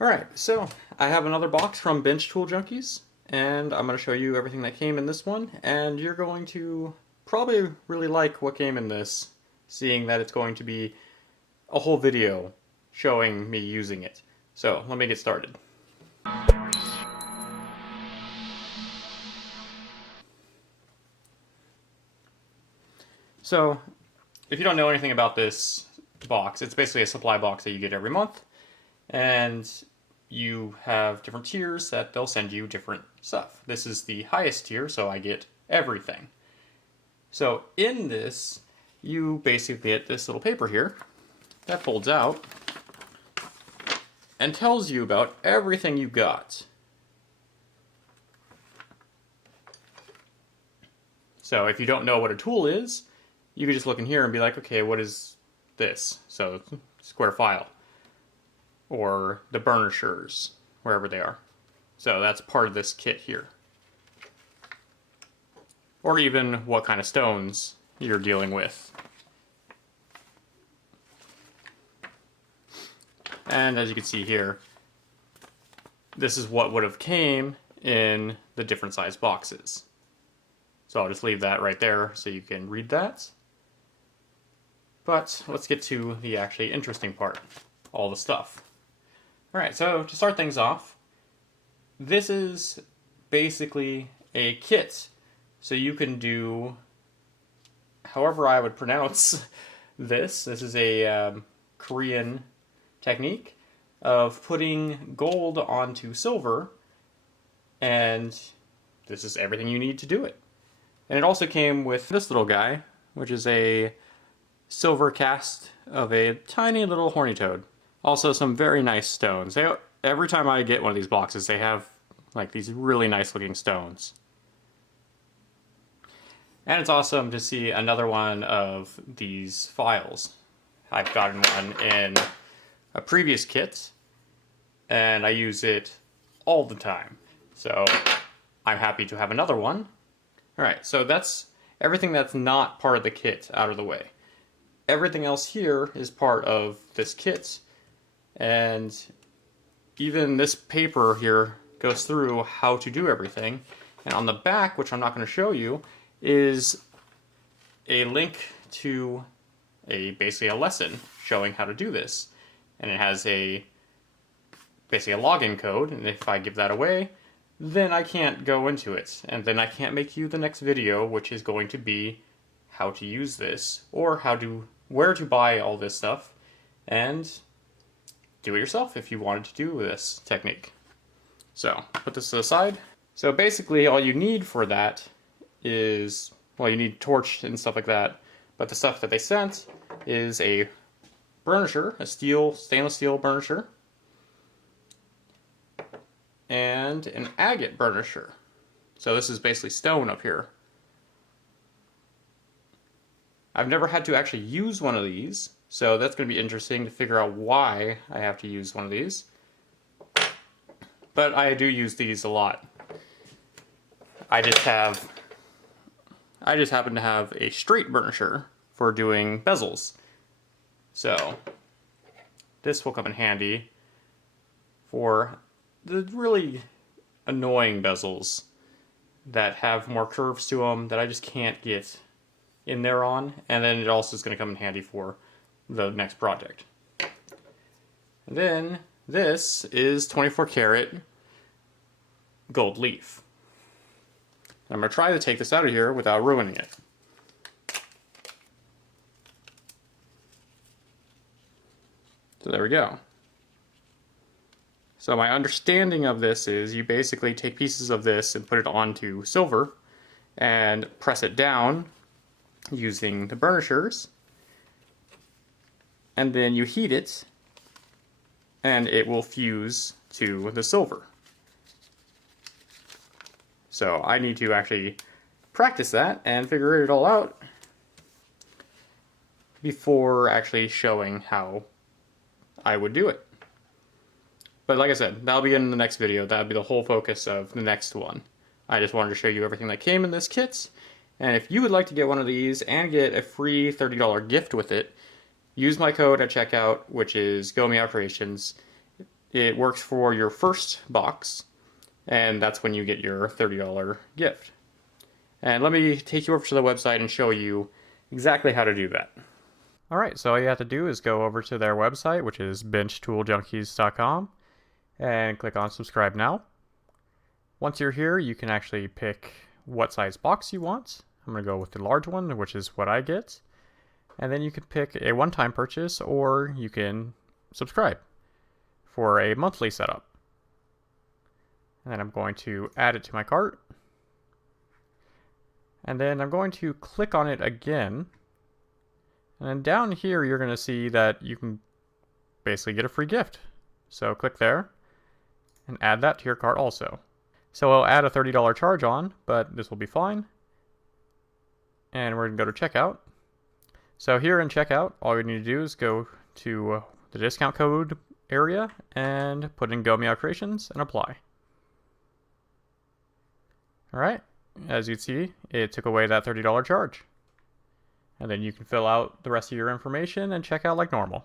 Alright, so I have another box from Bench Tool Junkies, and I'm going to show you everything that came in this one, and you're going to probably really like what came in this, seeing that it's going to be a whole video showing me using it. So, let me get started. So, if you don't know anything about this box, it's basically a supply box that you get every month, and you have different tiers that they'll send you different stuff. This is the highest tier, so I get everything. So in this, you basically get this little paper here that folds out and tells you about everything you got. So if you don't know what a tool is, you can just look in here and be like, okay, what is this? So square file, or the burnishers, wherever they are. So that's part of this kit here. Or even what kind of stones you're dealing with. And as you can see here, this is what would have came in the different size boxes. So I'll just leave that right there so you can read that. But let's get to the actually interesting part, all the stuff. Alright, so to start things off, this is basically a kit. So you can do however I would pronounce this. This is a Korean technique of putting gold onto silver, and this is everything you need to do it. And it also came with this little guy, which is a silver cast of a tiny little horny toad. Also some very nice stones. Every time I get one of these boxes, they have like these really nice looking stones. And it's awesome to see another one of these files. I've gotten one in a previous kit, and I use it all the time. So I'm happy to have another one. Alright, so that's everything that's not part of the kit out of the way. Everything else here is part of this kit, and even this paper here goes through how to do everything. And on the back, which I'm not going to show you, is a link to basically a lesson showing how to do this. And it has basically a login code, and if I give that away, then I can't go into it. And then I can't make you the next video, which is going to be how to use this, or where to buy all this stuff, and do it yourself if you wanted to do this technique. So, put this to the side. So basically all you need for that is, well, you need torch and stuff like that, but the stuff that they sent is a burnisher, a stainless steel burnisher, and an agate burnisher. So this is basically stone up here. I've never had to actually use one of these, so that's going to be interesting to figure out why I have to use one of these. But I do use these a lot. I just happen to have a straight burnisher for doing bezels. So this will come in handy for the really annoying bezels that have more curves to them that I just can't get in there on, and then it also is going to come in handy for the next project. And then this is 24 karat gold leaf. I'm going to try to take this out of here without ruining it. So there we go. So my understanding of this is you basically take pieces of this and put it onto silver and press it down using the burnishers, and then you heat it and it will fuse to the silver. So I need to actually practice that and figure it all out before actually showing how I would do it. But like I said, that'll be in the next video. That'll be the whole focus of the next one. I just wanted to show you everything that came in this kit. And if you would like to get one of these and get a free $30 gift with it, use my code at checkout, which is GomeowCreations. it works for your first box, and that's when you get your $30 gift. And let me take you over to the website and show you exactly how to do that. Alright, so all you have to do is go over to their website, which is benchtoolJunkies.com, and click on subscribe now. Once you're here, you can actually pick what size box you want. I'm going to go with the large one, which is what I get. And then you can pick a one-time purchase, or you can subscribe for a monthly setup. And then I'm going to add it to my cart. And then I'm going to click on it again. And then down here, you're going to see that you can basically get a free gift. So click there and add that to your cart also. So I'll add a $30 charge on, but this will be fine. And we're going to go to checkout. So here in checkout, all you need to do is go to the discount code area and put in GomeowCreations and apply. Alright, as you can see, it took away that $30 charge. And then you can fill out the rest of your information and check out like normal.